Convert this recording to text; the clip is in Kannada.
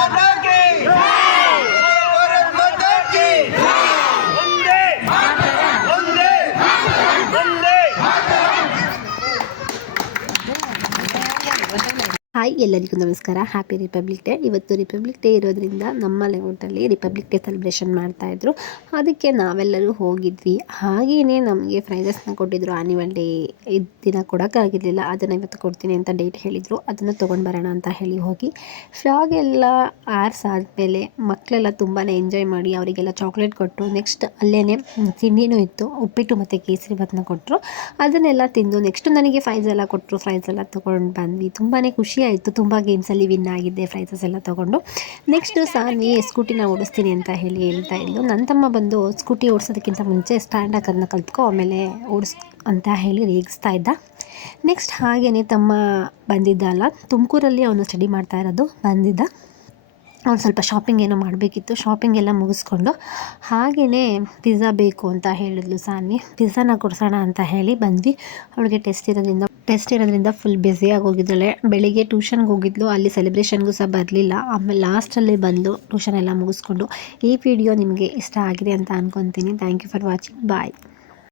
माता की भारत माता की वंदे वंदे वंदे ಹಾಯ್, ಎಲ್ಲರಿಗೂ ನಮಸ್ಕಾರ. Happy republic day. ಇವತ್ತು ರಿಪಬ್ಲಿಕ್ ಡೇ ಇರೋದ್ರಿಂದ ನಮ್ಮ ಲೇಔಟಲ್ಲಿ ರಿಪಬ್ಲಿಕ್ ಡೇ ಸೆಲೆಬ್ರೇಷನ್ ಮಾಡ್ತಾಯಿದ್ರು. ಅದಕ್ಕೆ ನಾವೆಲ್ಲರೂ ಹೋಗಿದ್ವಿ. ಹಾಗೆಯೇ ನಮಗೆ ಪ್ರೈಸಸ್ನ ಕೊಟ್ಟಿದ್ದರು. ಆ್ಯನಿವಲ್ ಡೇ ದಿನ ಕೊಡೋಕ್ಕಾಗಿರಲಿಲ್ಲ, ಅದನ್ನು ಇವತ್ತು ಕೊಡ್ತೀನಿ ಅಂತ ಡೇಟ್ ಹೇಳಿದರು. ಅದನ್ನು ತೊಗೊಂಡು ಬರೋಣ ಅಂತ ಹೇಳಿ ಹೋಗಿ ಫ್ಲಾಗ್ ಎಲ್ಲ ಆರಿಸಾದ್ಮೇಲೆ ಮಕ್ಕಳೆಲ್ಲ ತುಂಬಾ ಎಂಜಾಯ್ ಮಾಡಿ ಅವರಿಗೆಲ್ಲ ಚಾಕ್ಲೇಟ್ ಕೊಟ್ಟರು. ನೆಕ್ಸ್ಟ್ ಅಲ್ಲೇ ತಿಂಡಿನೂ ಇತ್ತು, ಉಪ್ಪಿಟ್ಟು ಮತ್ತು ಕೇಸರಿ ಭಾತ್ನ ಕೊಟ್ಟರು. ಅದನ್ನೆಲ್ಲ ತಿಂದು ನೆಕ್ಸ್ಟ್ ನನಗೆ ಪ್ರೈಸ್ ಎಲ್ಲ ಕೊಟ್ಟರು. ಪ್ರೈಸ್ ಎಲ್ಲ ತೊಗೊಂಡು ಬಂದ್ವಿ. ತುಂಬಾ ಖುಷಿ ಆಯಿತು. ತುಂಬ ಗೇಮ್ಸಲ್ಲಿ ವಿನ್ ಆಗಿದ್ದೆ, ಪ್ರೈಸಸ್ ಎಲ್ಲ ತೊಗೊಂಡು. ನೆಕ್ಸ್ಟು ಸಾನ್ವಿ ಸ್ಕೂಟಿನ ಓಡಿಸ್ತೀನಿ ಅಂತ ಹೇಳ್ತಾ ಇದ್ಲು. ನನ್ನ ತಮ್ಮ ಬಂದು ಸ್ಕೂಟಿ ಓಡಿಸೋದಕ್ಕಿಂತ ಮುಂಚೆ ಸ್ಟ್ಯಾಂಡ್ ಹಾಕೋದನ್ನ ಕಲ್ತ್ಕೊ, ಆಮೇಲೆ ಓಡಿಸ್ ಅಂತ ಹೇಳಿ ರೇಗಿಸ್ತಾ ಇದ್ದ. ನೆಕ್ಸ್ಟ್ ಹಾಗೆಯೇ ತಮ್ಮ ಬಂದಿದ್ದ ತುಮಕೂರಲ್ಲಿ ಅವನು ಸ್ಟಡಿ ಮಾಡ್ತಾ ಇರೋದು, ಬಂದಿದ್ದ. ಅವ್ನು ಸ್ವಲ್ಪ ಶಾಪಿಂಗ್ ಏನೋ ಮಾಡಬೇಕಿತ್ತು. ಶಾಪಿಂಗ್ ಎಲ್ಲ ಮುಗಿಸ್ಕೊಂಡು ಹಾಗೆಯೇ ಪಿಜ್ಜಾ ಬೇಕು ಅಂತ ಹೇಳಿದ್ಲು ಸಾನ್ವಿ. ಪಿಜ್ಜಾನ ಕೊಡಿಸೋಣ ಅಂತ ಹೇಳಿ ಬಂದ್ವಿ. ಅವಳಿಗೆ ಟೆಸ್ಟ್ ಇರೋದ್ರಿಂದ ಫುಲ್ ಬ್ಯುಸಿಯಾಗಿ ಹೋಗಿದ್ದಾಳೆ. ಬೆಳಿಗ್ಗೆ ಟ್ಯೂಷನ್ಗೆ ಹೋಗಿದ್ಲು, ಅಲ್ಲಿ ಸೆಲೆಬ್ರೇಷನ್ಗೂ ಸಹ ಬರಲಿಲ್ಲ. ಆಮೇಲೆ ಲಾಸ್ಟಲ್ಲಿ ಬಂದು ಟ್ಯೂಷನ್ ಎಲ್ಲ ಮುಗಿಸ್ಕೊಂಡು. ಈ ವಿಡಿಯೋ ನಿಮಗೆ ಇಷ್ಟ ಆಗಿದೆ ಅಂತ ಅಂದ್ಕೊತೀನಿ. Thank you for watching. Bye.